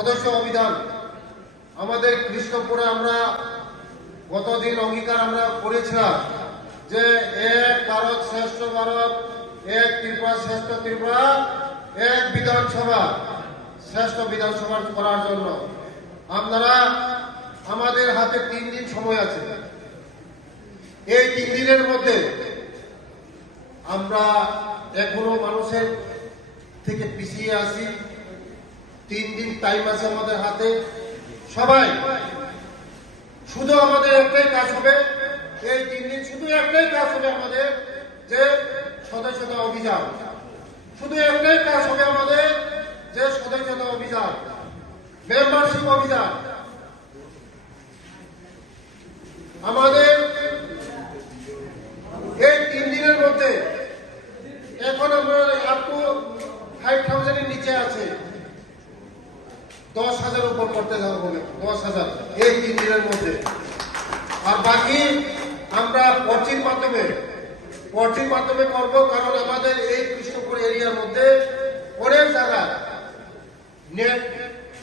সদস্য অভিযান আমাদের কৃষ্ণপুরে আমরা গতদিন অঙ্গীকার আমরা করেছিলাম যে এক ভারত শ্রেষ্ঠ ভারত, এক ত্রিপুরা শ্রেষ্ঠ ত্রিপুরা, এক বিধানসভা শ্রেষ্ঠ বিধানসভা করার জন্য আপনারা আমাদের হাতে 3 দিন সময় আছে। এই 3 দিনের মধ্যে আমরা এখনো মানুষের থেকে পিছিয়ে আছি। 3 দিন টাইম আছে আমাদের হাতে। সবাই শুধু আমাদের একটাই কাজ হবে, এই 3 দিন শুধু একটাই কাজ হবে আমাদের, যে সদস্যতা অভিযান। শুধু একটাই কাজ হবে আমাদের, যে সদস্যতা অভিযান, মেম্বারশিপ অভিযান। আমাদের এই 3 দিনের মধ্যে এখন আমরা আপ টু 5,000 এর নিচে আছে, 10,000 উপর করতে হবে, 10,000 এই 3 দিনের মধ্যে। আর বাকি আমরা পর্চির মাধ্যমে করব, কারণ আমাদের এই কৃষ্ণপুর এরিয়ার মধ্যে অনেক জায়গা নেট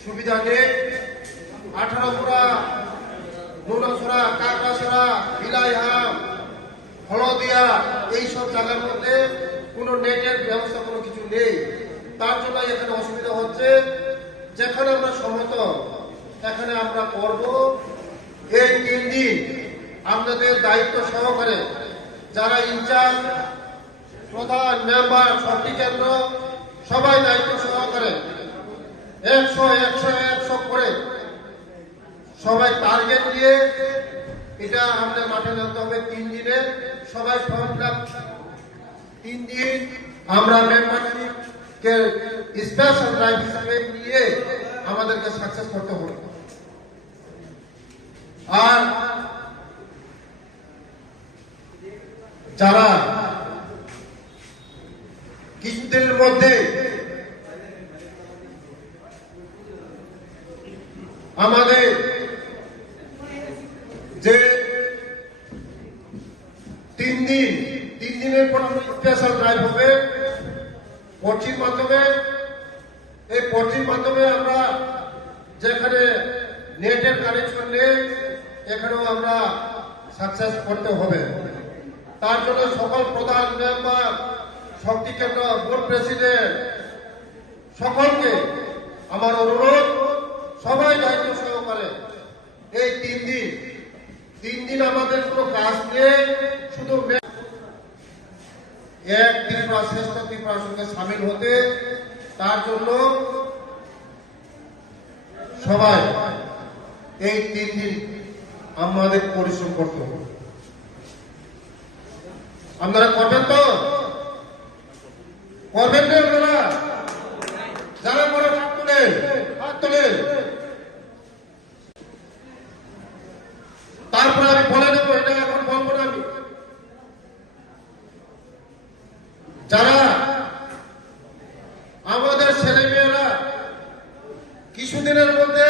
সুবিধা নেই। 18পুরা, নুনাসরা, কাকড়াছড়া, বিলাইহাম, হলদিয়া এইসব জায়গার মধ্যে কোনো নেটের ব্যবস্থা কোনো কিছু নেই। তার জন্য এখানে অসুবিধা হচ্ছে। যেখানে আমরা সমত এখানে আমরা করব। এই 3 দিন আপনাদের দায়িত্ব সহকারে যারা ইনচার্জ, প্রধান, মেম্বার, শক্তি কেন্দ্র সবাই দায়িত্ব সহকারে 100 করে সবাই টার্গেট দিয়ে এটা আমাদের মাঠে নামতে হবে। 3 দিনে সবাই ফর্ম ফিল আপ। 3 দিন আমরা মেম্বারশিপকে স্পেশাল ড্রাইভ হিসেবে নিয়ে আমাদেরকে সাকসেস করতে হবে। আর যারা কিছুদিনের মধ্যে আমাদের যে 3 দিনের পর স্পেশাল ড্রাইভ হবে পর্চির মাধ্যমে। এই পর্চির মাধ্যমে আমরা যেখানে নেটের কানেকশন নেই এখানেও আমরা সাকসেস করতে হবে। তার জন্য সকল প্রধান, মেম্বার, শক্তি কেন্দ্র, বোর্ড প্রেসিডেন্ট সকলকে আমার অনুরোধ, সবাই দায়িত্ব সহকারে এই 3 দিন আমাদের কোনো কাজ নেই, শুধু এক ত্রিপুরা শ্রেষ্ঠ ত্রিপুরার সঙ্গে সামিল হতে। তার জন্য সবাই এই 3 দিন আমাদের পরিশ্রম করতে হবে। আপনারা করবেন তো? করবেন না আপনারা? যারা করে হাত তোলেন। তারপরে আমি বলে দেবো, এটা এখন বলবো না আমি। যারা আমাদের ছেলেমেয়েরা কিছুদিনের মধ্যে